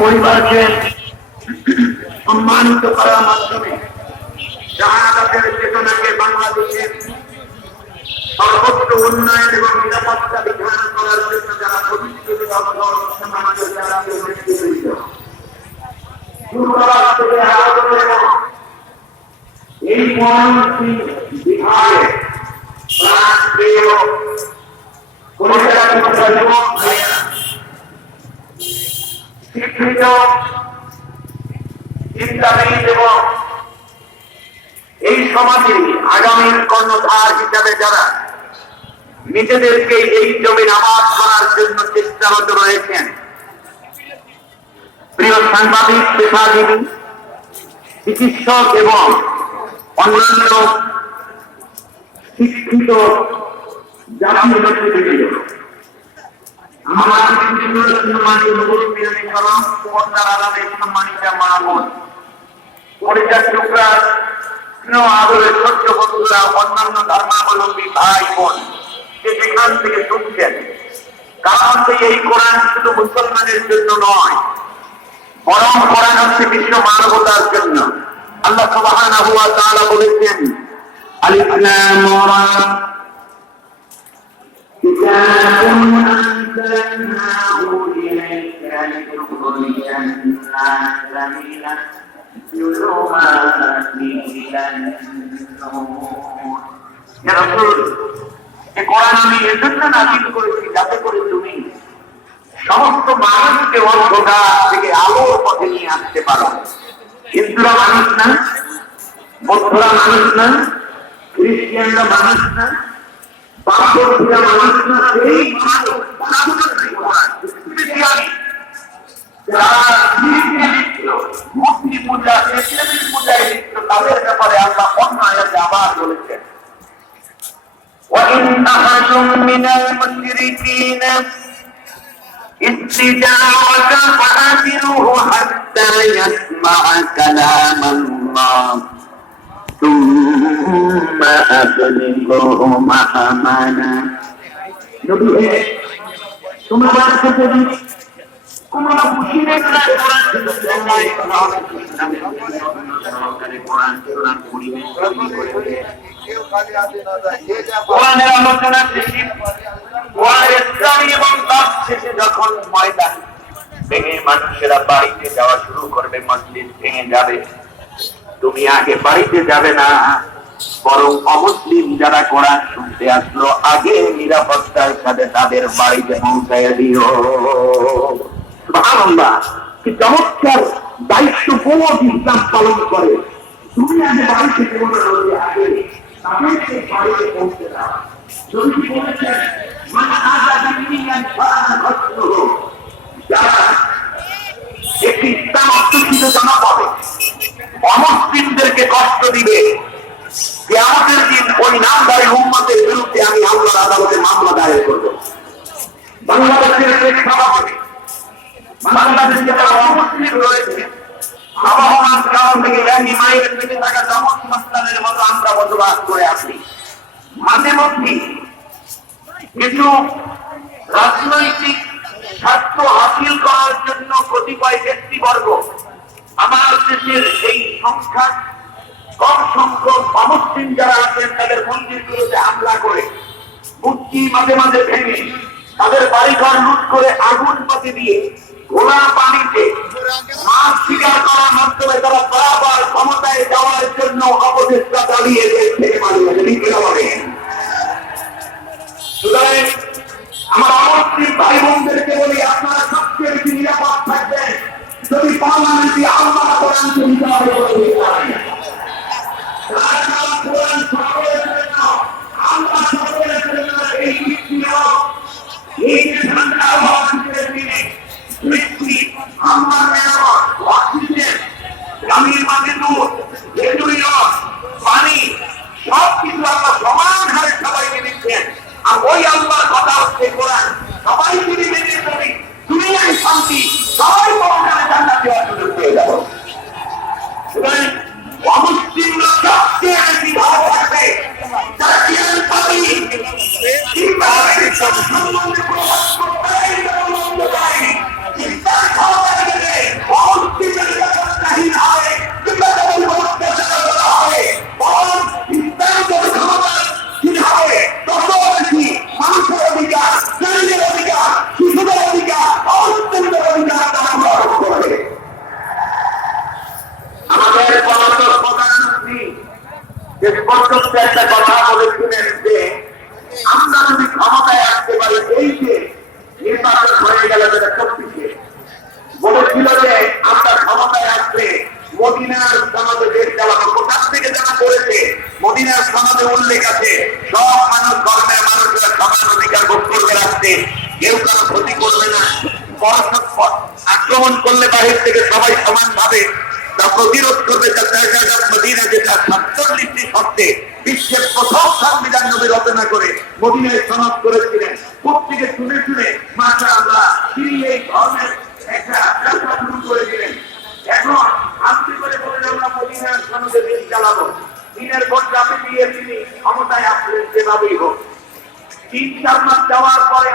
পরিবারকে সম্মানিত করার মাধ্যমে শাহাদাতের চেতনাকে বাংলাদেশের সর্বোচ্চ উন্নয়ন এবং নিরাপত্তা বিধান করার জন্য যারা প্রতিশ্রুতিবদ্ধ সমাজের যারা নেতৃত্ব এই মহানসী বিভাগে শিক্ষিত চিন্তাবিদ এবং এই সমাজে আগামীর কর্ণধার হিসাবে যারা নিজেদেরকে এই জমির আবাদ করার জন্য চেষ্টারত রয়েছেন, প্রিয় সাংবাদিক, পেশাজীবী, চিকিৎসক এবং অন্যান্য শিক্ষিত জাতির নেতৃবৃন্দ, আমার সম্মানিত মুরব্বী সালাম, পর্দার আড়ালে সম্মানিত মা বোন, পরিচার টুকরা, আদরের ছোট্ট বন্ধুরা, অন্যান্য ধর্মাবলম্বী ভাই বোন, যে যেখান থেকে শুনছেন, কারণ এই কোরআন শুধু মুসলমানের জন্য নয়, বরং কোরআন হচ্ছে বিশ্ব মানবতার জন্য। আল্লাহ সুবহানাহু ওয়া তাআলা বলেছেন, আলিফ লাম রা কিতাবুন আনজালনাহু ইলাইকা লিতুখরিজান নাসা মিনাল যুলুমাতি ইলান নূর। ইয়া রাসূল, এই কোরআন আমি এজন্য নাযিল করেছি যাতে করে তুমি সমস্ত মানুষকে অন্ধকার থেকে আলোর পথে নিয়ে আসতে পারো। হিন্দুরা মানুষ না, বৌদ্ধরা মানুষ না, খ্রিস্টানরা মানুষ না, বামপন্থীরা মানুষ না, সেই মূর্তি পূজা, পূজায় লিপ্ত তাদের ব্যাপারে আল্লাহ অন্য আয়াতে আবার বলেছেন, وَإِنْ أَحَدٌ مِّنَ الْمُشْرِكِينَ استجارك فأجره حتى يسمع كلام الله ثم أبلغه مأمنا। তোমরা যদি কোন মুশরিকরা কোরআনের আলোচনা শেষে, কোরআনের ইসলামী এবং তার শেষে যখন ময়দান ভেঙে মানুষেরা বাড়িতে যাওয়া শুরু করবে, মসজিদ ভেঙে যাবে, তুমি আগে বাড়িতে যাবে না, বরং অমুসলিম যারা কোরআন শুনতে আসলো আগে নিরাপত্তার সাথে তাদের বাড়িতে পৌঁছায় দিও। সুবহানাল্লাহ, কি চমৎকার দায়িত্ববোধ ইসলাম পালন করে। তুমি আগে বাড়িতে পৌঁছাবে, আগে তাদেরকে বাড়িতে পৌঁছে দাও। যদি বলেছেন যারা একটি ইসলাম অধ্যুষিত জমা পাবে, অমুসলিমদেরকে কষ্ট দিবে, কিয়ামতের দিন ওই নামদারি উম্মতের বিরুদ্ধে আমি আল্লাহর আদালতে মামলা দায়ের করব। বাংলাদেশের প্রেক্ষাপটে বাংলাদেশে যারা অমুসলিম রয়েছে, আবহাওয়ার কারণ থেকে মায়ের পেটে থাকা জমজ সন্তানের মতো আমরা বসবাস করে আসি। মাঝে মধ্যে কিছু রাজনৈতিক স্বার্থ হাসিল করার জন্য কতিপয় ব্যক্তিবর্গ আমার দেশের এই সংখ্যা কম সংখ্যক অমুসলিম যারা আছেন তাদের মন্দিরগুলোতে হামলা করে, মূর্তি মাঝে মাঝে ভেঙে, তাদের বাড়িঘর লুট করে আগুন পাতি দিয়ে ঘোলা পানিতে মাছ শিকার করার মাধ্যমে তারা বরাবর ক্ষমতায় যাওয়ার জন্য অপচেষ্টা চালিয়ে সুতরাং আমার অমুসলিম ভাই বোনদেরকে বলি, আপনারা সবচেয়ে বেশি নিরাপদ থাকবেন যদি পার্লামেন্টে আল্লাহ কোরআনকে বিচারে পানি সবকিছু আল্লাহ সমান হারে সবাইকে দিচ্ছেন। আর ওই আল্লাহর কথা হচ্ছে কোরআন, সবাই যদি মেনে চলি দুনিয়ায় শান্তি, সবাই পরকালে জান্নাত দেওয়ার সুযোগ পেয়ে যাব। অমুসলিমরা সবচেয়ে বেশি ভালো থাকবে যারা জ্ঞান পাবি, সম্বন্ধে প্রভাব করতে বলেছিল যে আমরা ক্ষমতায় আসবে মদিনার সনদে দেশ চালানো। কোথার থেকে যারা করেছে? মদিনার সনদে উল্লেখ আছে সব মানুষ ধর্মের মানুষেরা সমান অধিকার ভোগ করবে রাখতে, কেউ কারো ক্ষতি করবে না, আক্রমণ করলে বাহির থেকে সবাই সমান ভাবে তা প্রতিরোধ করবে। মদিনা যেটা 47টি শর্তে বিশ্বের প্রথম সংবিধান নবী রচনা করে মদিনায় সনদ করেছিলেন। প্রত্যেকে শুনে শুনে মাশাআল্লাহ তিনি এই ধর্মের একটা ব্যবসা শুরু করেছিলেন। এখন আস্তে করে বলে আমরা মদিনার সনদে দেশ চালাবো, দিনের ভোট যাবে দিয়ে তিনি ক্ষমতায় আসলেন, যেভাবেই হোক 3-4 মাস যাওয়ার পরে